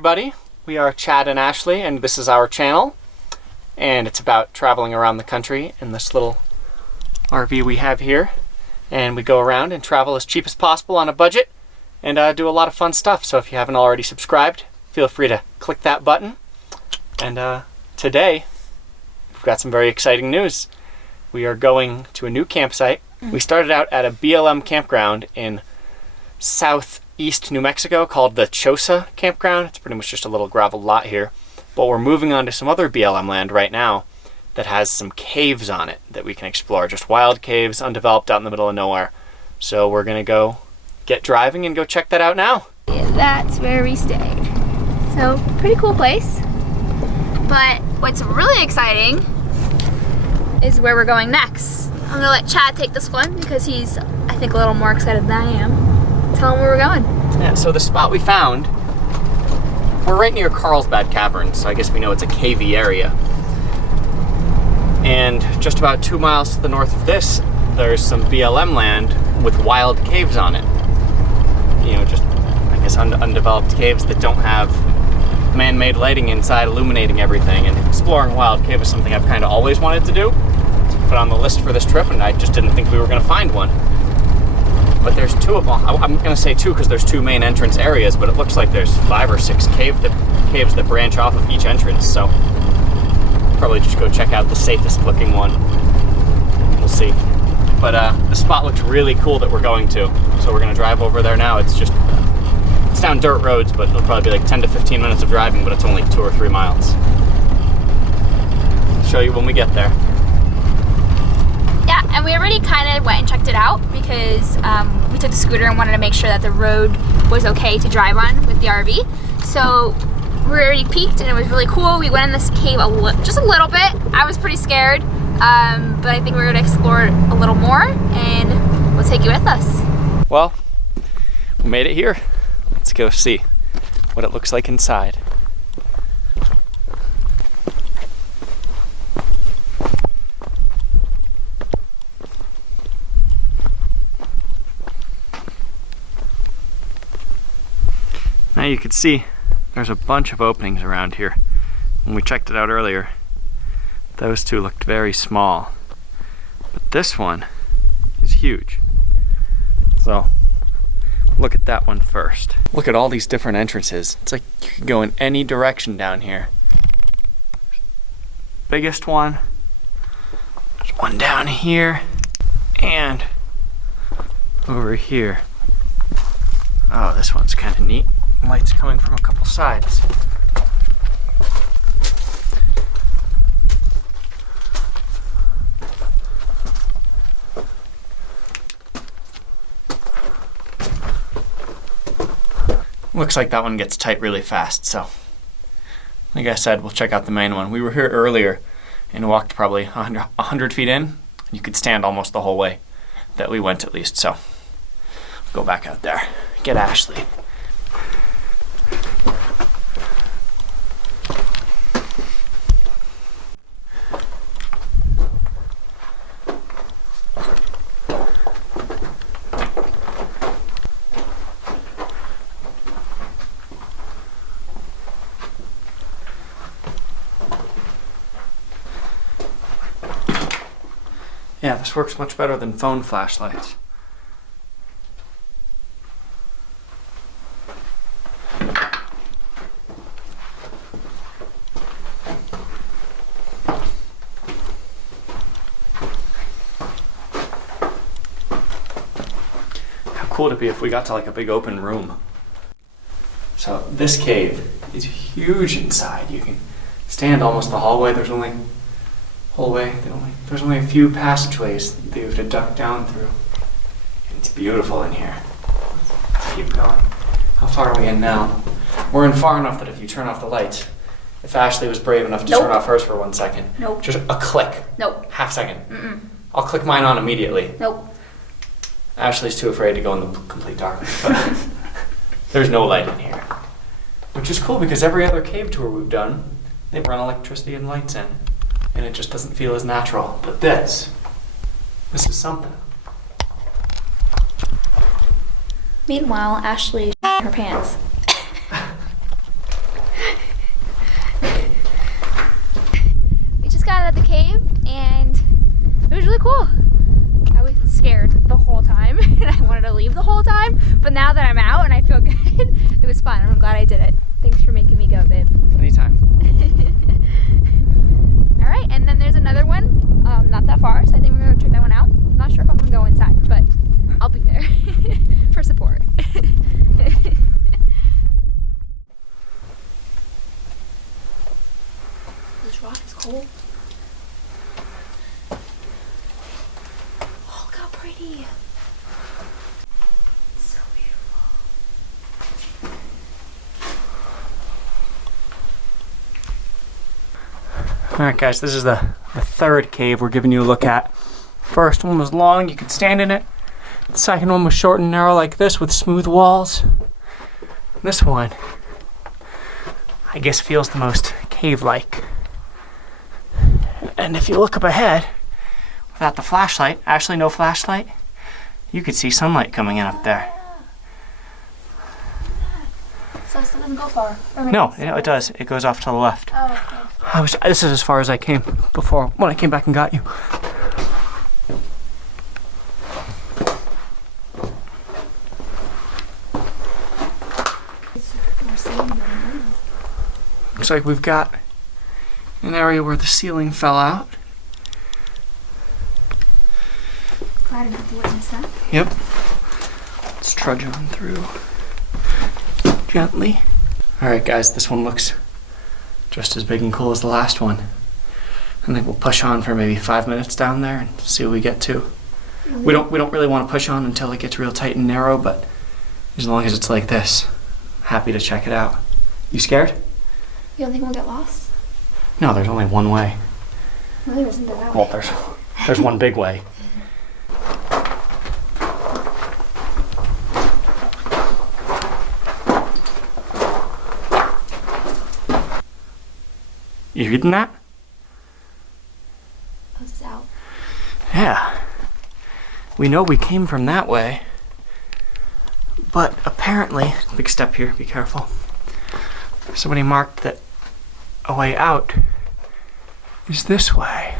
everybody. We are Chad and Ashley, and this is our channel. And it's about traveling around the country in this little RV we have here. And we go around and travel as cheap as possible on a budget and do a lot of fun stuff. So if you haven't already subscribed, feel free to click that button. And today, we've got some very exciting news. We are going to a new campsite. We started out at a BLM campground in southeast New Mexico called the Chosa Campground. It's pretty much just a little gravel lot here. But we're moving on to some other BLM land right now that has some caves on it that we can explore. Just wild caves, undeveloped, out in the middle of nowhere. So we're gonna go get driving and go check that out now. That's where we stayed. So, pretty cool place. But what's really exciting is where we're going next. I'm gonna let Chad take this one because he's, I think, a little more excited than I am. Tell him where we're going. Yeah, so the spot we found, we're right near Carlsbad Caverns, so I guess we know it's a cavey area. And just about 2 miles to the north of this, there's some BLM land with wild caves on it. You know, just, I guess, undeveloped caves that don't have man-made lighting inside illuminating everything. And exploring a wild cave is something I've kind of always wanted to do. Put on the list for this trip, and I just didn't think we were going to find one. But there's two of them. I'm going to say two because there's two main entrance areas, but it looks like there's 5 or 6 caves that branch off of each entrance. So probably just go check out the safest looking one. We'll see. But the spot looks really cool that we're going to. So we're going to drive over there now. It's down dirt roads, but it'll probably be like 10 to 15 minutes of driving, but it's only 2 or 3 miles. I'll show you when we get there. Yeah, and we already kind of went and checked it out because we took the scooter and wanted to make sure that the road was okay to drive on with the RV. So we already peeked and it was really cool. We went in this cave just a little bit. I was pretty scared, but I think we're going to explore it a little more and we'll take you with us. Well, we made it here. Let's go see what it looks like inside. Now you can see there's a bunch of openings around here. When we checked it out earlier, those two looked very small. But this one is huge. So look at that one first. Look at all these different entrances. It's like you can go in any direction down here. Biggest one. There's one down here and over here. Oh, this one's kind of neat. Light's coming from a couple sides. Looks like that one gets tight really fast, so like I said, we'll check out the main one. We were here earlier and walked probably 100 feet in, and you could stand almost the whole way that we went, at least. So go back out there, get Ashley. Yeah, this works much better than phone flashlights. How cool would it be if we got to like a big open room? So this cave is huge inside. You can stand almost the hallway. There's only a few passageways that you have to duck down through. And it's beautiful in here. Let's keep going. How far are we in now? We're in far enough that if you turn off the lights, if Ashley was brave enough to turn off hers for 1 second, just a click, half second. I'll click mine on immediately. Ashley's too afraid to go in the complete darkness, but there's no light in here. Which is cool because every other cave tour we've done, they run electricity and lights in. And it just doesn't feel as natural. But this is something. Meanwhile, Ashley her pants. of the cave, and it was really cool. I was scared the whole time, and I wanted to leave the whole time, but now that I'm out and I feel good, it was fun. I'm glad I did it. Thanks for making me go, babe. Anytime. All right, and then there's another one, not that far, so I think we're gonna check that one out. I'm not sure if I'm gonna go inside, but I'll be there for support. This rock is cold. Oh, look how pretty. It's so beautiful. Alright guys, this is the third cave we're giving you a look at. First one was long, you could stand in it. The second one was short and narrow like this with smooth walls. This one, I guess, feels the most cave-like. And if you look up ahead, without the flashlight, actually no flashlight, you could see sunlight coming in up there. So it still doesn't go far? No, it does. It goes off to the left. Oh, okay. This is as far as I came before, when I came back and got you. Looks like we've got an area where the ceiling fell out. Glad I didn't have to witness that. Yep. Let's trudge on through gently. Alright guys, this one looks just as big and cool as the last one. I think we'll push on for maybe 5 minutes down there and see what we get to. Mm-hmm. We don't really want to push on until it gets real tight and narrow, but as long as it's like this, I'm happy to check it out. You scared? You don't think we'll get lost? No, there's only one way. No, there isn't that Well, way. there's one big way. You reading that? Oh, it's out. Yeah. We know we came from that way, but apparently, big step here, be careful. Somebody marked that a way out is this way.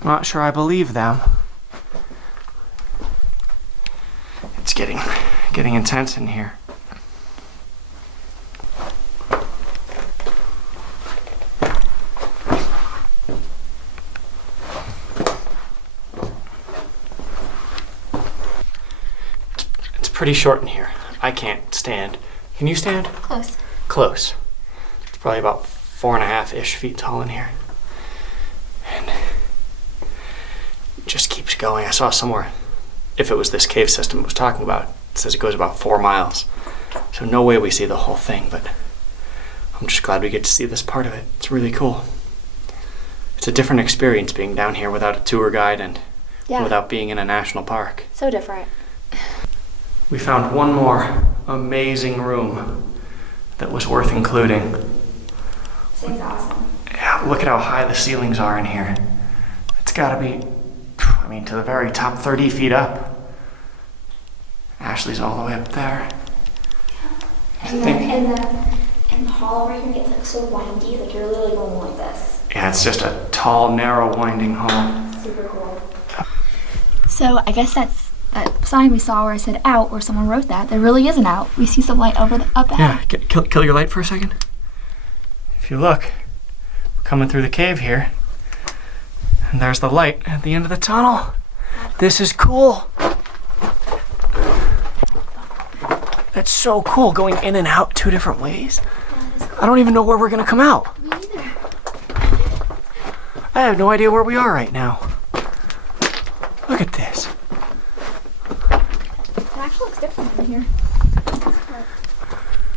I'm not sure I believe them. It's getting intense in here. It's pretty short in here. I can't stand. Can you stand? Close. Close. It's probably about 4.5-ish feet tall in here. And it just keeps going. I saw somewhere, if it was this cave system it was talking about, it says it goes about 4 miles. So no way we see the whole thing, but I'm just glad we get to see this part of it. It's really cool. It's a different experience being down here without a tour guide and without being in a national park. So different. We found one more amazing room that was worth including. This thing's awesome. Yeah, look at how high the ceilings are in here. It's gotta be, I mean, to the very top, 30 feet up. Ashley's all the way up there. And then in the hall over here gets like so windy, like you're literally going like this. Yeah, it's just a tall, narrow, winding hall. Super cool. So I guess that's a sign we saw where it said out, where someone wrote that. There really is an out. We see some light over the up ahead. Yeah, kill your light for a second. If you look, we're coming through the cave here, and there's the light at the end of the tunnel. This is cool. That's so cool, going in and out 2 different ways. I don't even know where we're gonna come out. Me either. I have no idea where we are right now. Look at this. It actually looks different from here.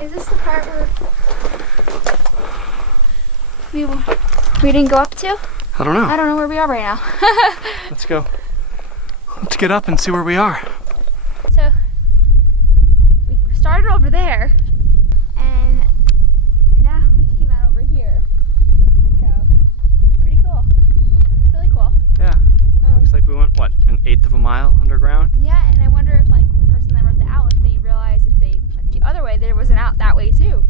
Is this the part where we didn't go up to? I don't know. I don't know where we are right now. Let's go. Let's get up and see where we are. So we started over there, and now we came out over here. So pretty cool. It's really cool. Yeah. Looks like we went, what, 1/8 of a mile underground? Yeah, and I wonder if like the person that wrote the out, if they realized if they went the other way, there was an out that way too.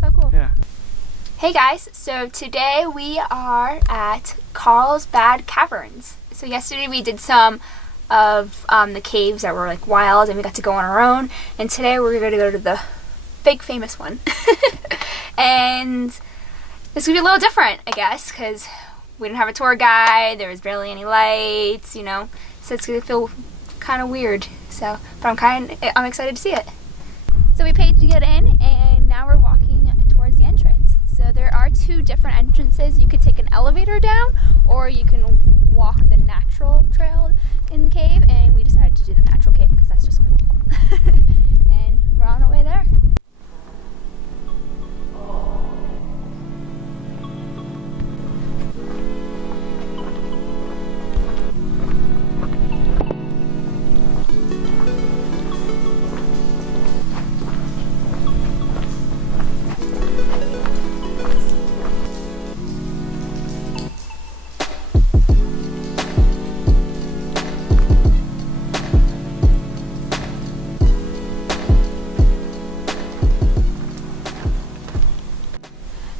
So cool. Yeah. Hey guys, so today we are at Carlsbad Caverns. So yesterday we did some of the caves that were like wild and we got to go on our own, and today we're going to go to the big famous one. And this will be a little different, I guess, because we didn't have a tour guide, there was barely any lights, you know, so it's going to feel kind of weird. So, but I'm excited to see it. So we paid to get in, and now we're walking towards the entrance. So there are two different entrances. You could take an elevator down, or you can walk the natural trail in the cave, and we decided to do the natural cave because that's just cool. And we're on our way there.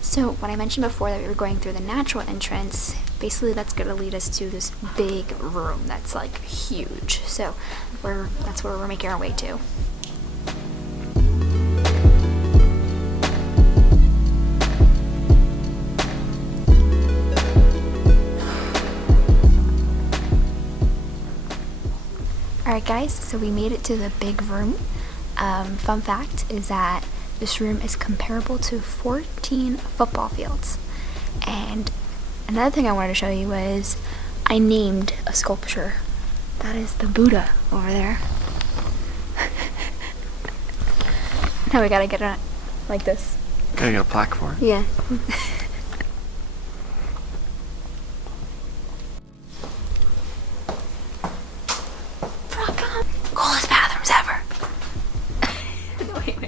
So when I mentioned before that we were going through the natural entrance, basically that's going to lead us to this big room that's like huge. So that's where we're making our way to. Alright guys, so we made it to the big room. Fun fact is that this room is comparable to 14 football fields. And another thing I wanted to show you was I named a sculpture. That is the Buddha over there. Now we gotta get it like this. Gotta get a plaque for it? Yeah. Coolest bathrooms ever. Wait.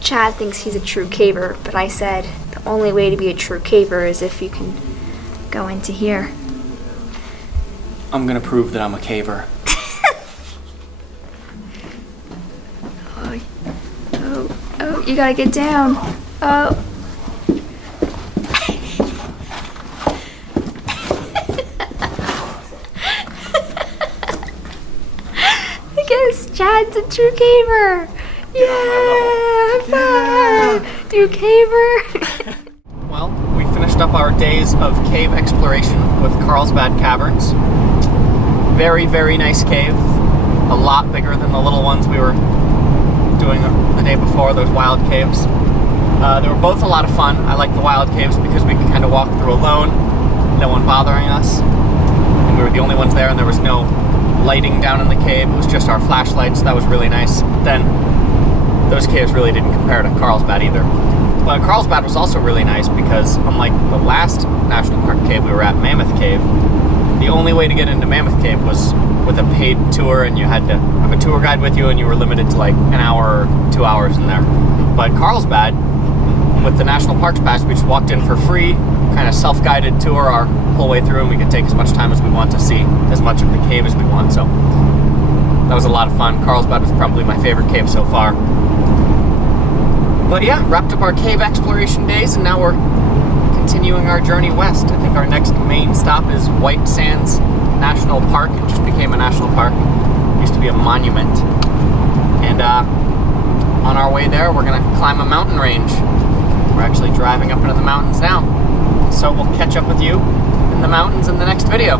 Chad thinks he's a true caver, but I said the only way to be a true caver is if you can go into here. I'm gonna prove that I'm a caver. Oh, you gotta get down. Oh. I guess Chad's a true caver. Yeah, high five. You caver. Well, we finished up our days of cave exploration with Carlsbad Caverns. Very, very nice cave. A lot bigger than the little ones we were doing the day before, those wild caves. They were both a lot of fun. I like the wild caves because we could kind of walk through alone, no one bothering us. And we were the only ones there, and there was no lighting down in the cave. It was just our flashlights. That was really nice. Then those caves really didn't compare to Carlsbad either. But Carlsbad was also really nice because unlike the last national park cave we were at, Mammoth Cave, the only way to get into Mammoth Cave was with a paid tour, and you had to have a tour guide with you, and you were limited to like an hour or 2 hours in there. But Carlsbad, with the National Parks Pass, we just walked in for free, kind of self-guided tour our whole way through, and we could take as much time as we want to see as much of the cave as we want. So that was a lot of fun. Carlsbad was probably my favorite cave so far. But yeah, wrapped up our cave exploration days, and now we're continuing our journey west. I think our next main stop is White Sands National Park. It just became a national park. It used to be a monument. And on our way there, we're gonna climb a mountain range. We're actually driving up into the mountains now. So we'll catch up with you in the mountains in the next video.